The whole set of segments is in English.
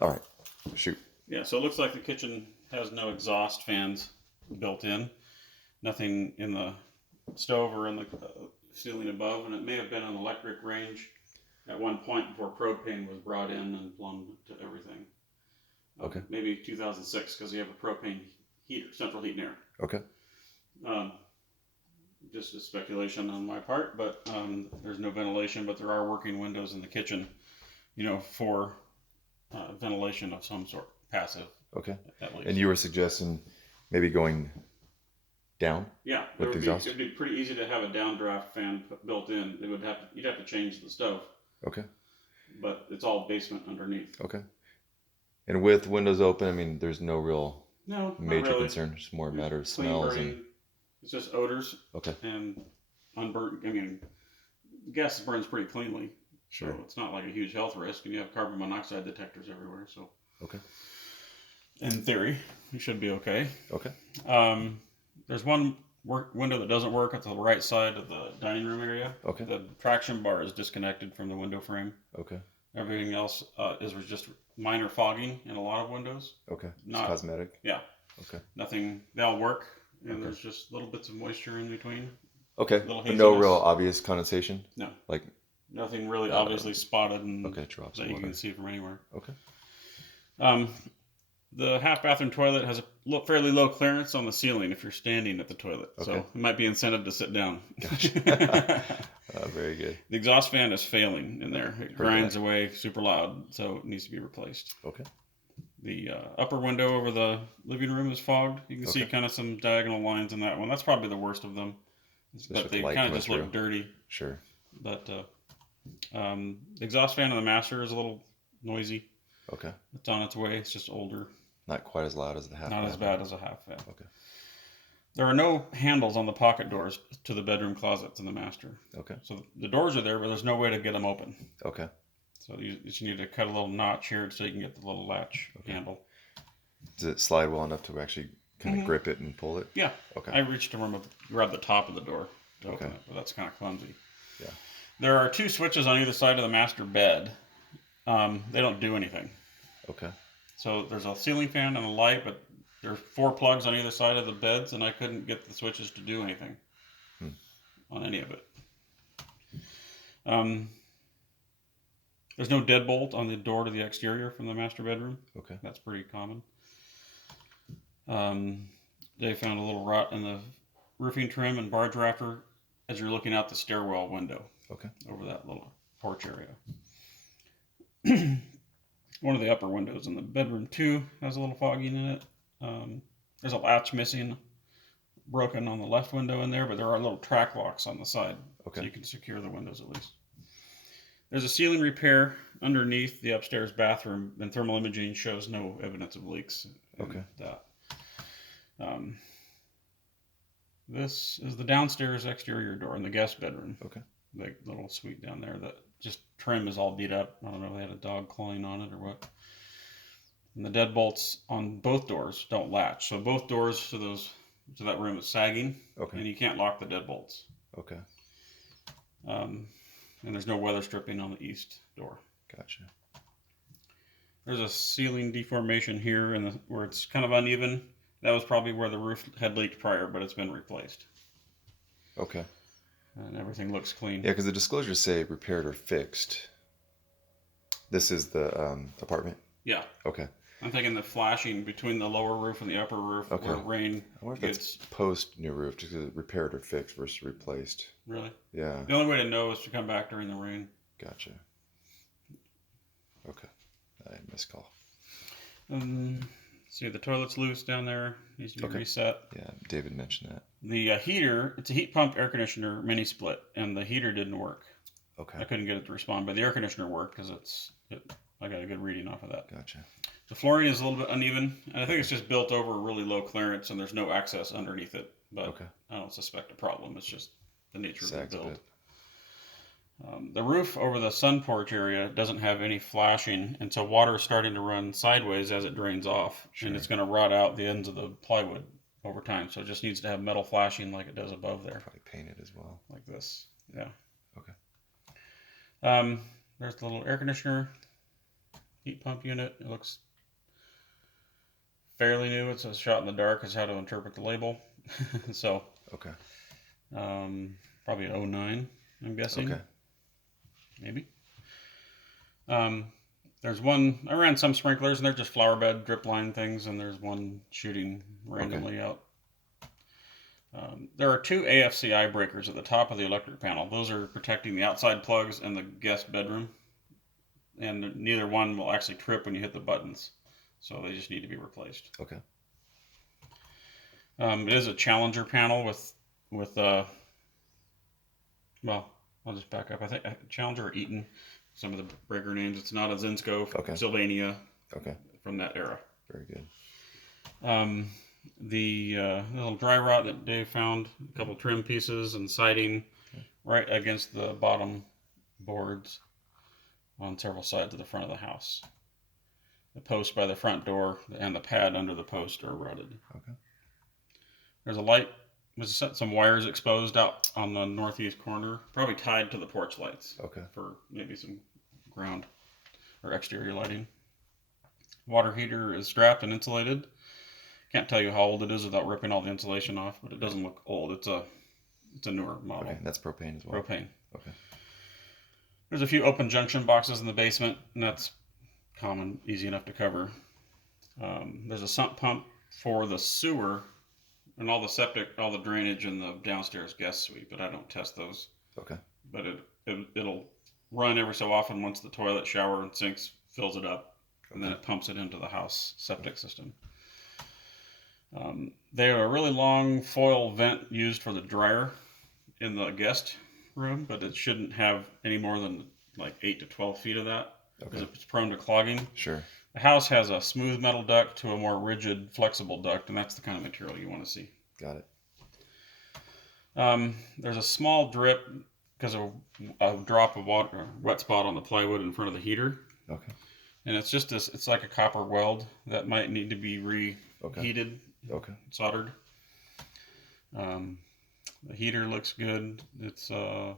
All right. Shoot. Yeah, so it looks like the kitchen has no exhaust fans built in. Nothing in the stove or in the ceiling above, and it may have been an electric range at one point before propane was brought in and plumbed to everything. Okay. Maybe 2006 because you have a propane heater, central heat and air. Okay. Um, just a speculation on my part, but there's no ventilation, but there are working windows in the kitchen, for ventilation of some sort, passive. Okay. At least. And you were suggesting maybe going down? Yeah, with the exhaust? it'd be pretty easy to have a downdraft fan built in. You'd have to change the stove. Okay. But it's all basement underneath. Okay. And with windows open, I mean, there's no real major really. concern. It's more a matter of Clean smells burning. It's just odors. Okay. And unburnt. I mean, gas burns pretty cleanly. Sure. So it's not like a huge health risk, and you have carbon monoxide detectors everywhere. So. Okay. In theory, you should be okay. Okay. There's one window that doesn't work at the right side of the dining room area. Okay. The traction bar is disconnected from the window frame. Okay. Everything else is just minor fogging in a lot of windows. Okay. Not cosmetic. Yeah. Okay. Nothing. They all work, and there's just little bits of moisture in between. Okay. No real obvious condensation. No. Like. Nothing really obviously spotted and drops that you can see from anywhere. Okay. The half bathroom toilet has a fairly low clearance on the ceiling if you're standing at the toilet. Okay. So it might be incentive to sit down. Gotcha. Very good. The exhaust fan is failing in there. It grinds away super loud, so it needs to be replaced. Okay. The upper window over the living room is fogged. You can see kind of some diagonal lines in that one. That's probably the worst of them. But they kind of just look dirty. Sure. But the exhaust fan in the master is a little noisy. Okay. It's on its way. It's just older. Not quite as loud as the half. Not as bad as a half fan. Okay. There are no handles on the pocket doors to the bedroom closets in the master. Okay. So the doors are there, but there's no way to get them open. Okay. So you just need to cut a little notch here so you can get the little latch handle. Does it slide well enough to actually kind of grip it and pull it? Yeah. Okay. I reached to grab the top of the door to open it, but that's kind of clumsy. Yeah. There are two switches on either side of the master bed. They don't do anything. Okay. So there's a ceiling fan and a light, but there's 4 plugs on either side of the beds, and I couldn't get the switches to do anything on any of it. There's no deadbolt on the door to the exterior from the master bedroom. Okay. That's pretty common. They found a little rot in the roofing trim and barge rafter as you're looking out the stairwell window. Okay. Over that little porch area. One of the upper windows in the bedroom too has a little fogging in it. There's a latch missing, broken on the left window in there, but there are little track locks on the side, so you can secure the windows at least. There's a ceiling repair underneath the upstairs bathroom, and thermal imaging shows no evidence of leaks. That. This is the downstairs exterior door in the guest bedroom. Okay. The little suite down there that just trim is all beat up. I don't know if they had a dog clawing on it or what. And the deadbolts on both doors don't latch. So both doors to that room is sagging. Okay. And you can't lock the deadbolts. Okay. And there's no weather stripping on the east door. Gotcha. There's a ceiling deformation here where it's kind of uneven. That was probably where the roof had leaked prior, but it's been replaced. Okay. And everything looks clean. Yeah, because the disclosures say repaired or fixed. This is the apartment? Yeah. Okay. I'm thinking the flashing between the lower roof and the upper roof where rain I wonder if that's post new roof, just repaired or fixed versus replaced. Really? Yeah. The only way to know is to come back during the rain. Gotcha. Okay. I missed call. See, the toilet's loose down there. Needs to be reset. Yeah, David mentioned that. The heater, it's a heat pump air conditioner mini split, and the heater didn't work. Okay. I couldn't get it to respond, but the air conditioner worked because I got a good reading off of that. Gotcha. The flooring is a little bit uneven, and I think it's just built over a really low clearance, and there's no access underneath it. But I don't suspect a problem. It's just the nature of the build. The roof over the sun porch area doesn't have any flashing, and so water is starting to run sideways as it drains off, and it's going to rot out the ends of the plywood over time. So it just needs to have metal flashing like it does above there. Probably painted as well. Like this, yeah. Okay. There's the little air conditioner. heat pump unit. It looks fairly new. It's a shot in the dark is how to interpret the label. So, Okay. Probably an 09, I'm guessing. Okay. Maybe. There's one, I ran some sprinklers, and they're just flower bed drip line things, and there's one shooting randomly out. There are 2 AFCI breakers at the top of the electric panel. Those are protecting the outside plugs and the guest bedroom. And neither one will actually trip when you hit the buttons. So they just need to be replaced. Okay. It is a Challenger panel with well, I'll just back up. I think Challenger or Eaton, some of the breaker names. It's not a Zinsco, okay. Sylvania, okay, from that era. Very good. The little dry rot that Dave found, a couple trim pieces and siding right against the bottom boards on several sides of the front of the house. The post by the front door and the pad under the post are rotted. Okay. There's a light, there's some wires exposed out on the northeast corner, probably tied to the porch lights. Okay. For maybe some ground or exterior lighting. Water heater is strapped and insulated. Can't tell you how old it is without ripping all the insulation off, but it doesn't look old. It's a newer model. Okay, that's propane as well. Propane. Okay. There's a few open junction boxes in the basement, and that's common, easy enough to cover. There's a sump pump for the sewer and all the septic, all the drainage in the downstairs guest suite, but I don't test those. Okay. But it'll run every so often once the toilet, shower, and sinks fills it up, and then it pumps it into the house septic system. They have a really long foil vent used for the dryer in the guest room, but it shouldn't have any more than like 8 to 12 feet of that, because it's prone to clogging. Sure. The house has a smooth metal duct to a more rigid, flexible duct, and that's the kind of material you want to see. Got it. There's a small drip because of a drop of water, wet spot on the plywood in front of the heater. Okay. And it's just this, it's like a copper weld that might need to be reheated, soldered. The heater looks good. It's 08,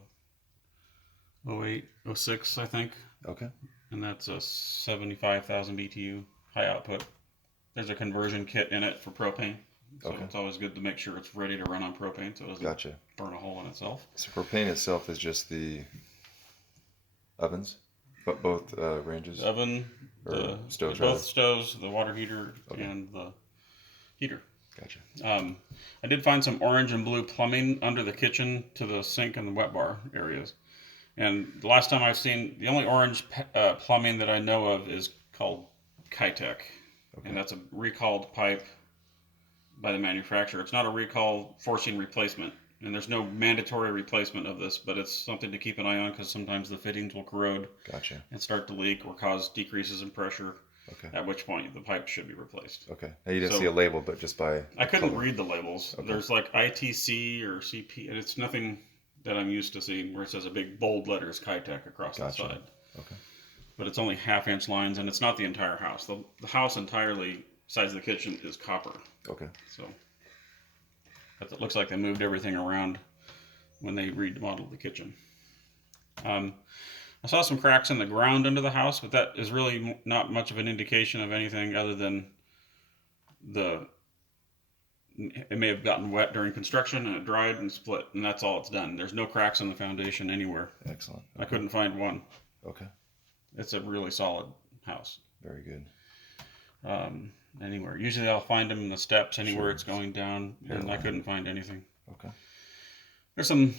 06, I think. Okay. And that's a 75,000 BTU high output. There's a conversion kit in it for propane. So it's always good to make sure it's ready to run on propane so it doesn't burn a hole in itself. So propane itself is just the ovens, but both ranges? The oven, stoves, both stoves, the water heater, and the heater. Gotcha. I did find some orange and blue plumbing under the kitchen to the sink and the wet bar areas. And the last time I've seen, the only orange plumbing that I know of is called Kitec. And that's a recalled pipe by the manufacturer. It's not a recall forcing replacement. And there's no mandatory replacement of this, but it's something to keep an eye on because sometimes the fittings will corrode and start to leak or cause decreases in pressure. At which point the pipe should be replaced. Okay. Now you didn't see a label, but just by I couldn't read the labels. There's like ITC or CP, and it's nothing that I'm used to seeing where it says a big bold letters Kitec across the side. Okay. But it's only 1/2-inch lines, and it's not the entire house. The house entirely, besides the kitchen, is copper. Okay. So it looks like they moved everything around when they remodeled the kitchen. I saw some cracks in the ground under the house, but that is really not much of an indication of anything other than it may have gotten wet during construction and it dried and split, and that's all it's done. There's no cracks in the foundation anywhere. Excellent. I couldn't find one. Okay. It's a really solid house. Very good. Anywhere. Usually I'll find them in the steps anywhere it's going down, and I couldn't find anything. Okay. There's some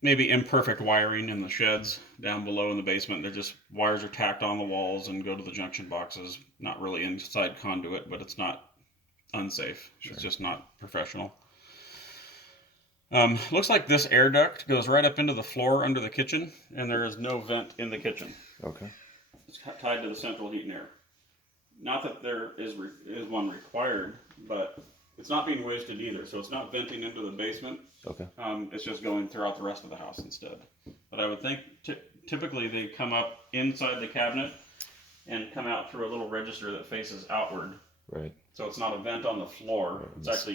maybe imperfect wiring in the sheds down below in the basement. They're just wires are tacked on the walls and go to the junction boxes. Not really inside conduit, but it's not unsafe. It's just not professional. Looks like this air duct goes right up into the floor under the kitchen, and there is no vent in the kitchen. Okay. It's tied to the central heat and air. Not that there is one required, but it's not being wasted either. So it's not venting into the basement. Okay. It's just going throughout the rest of the house instead. But I would think typically they come up inside the cabinet and come out through a little register that faces outward. Right. So it's not a vent on the floor. It's actually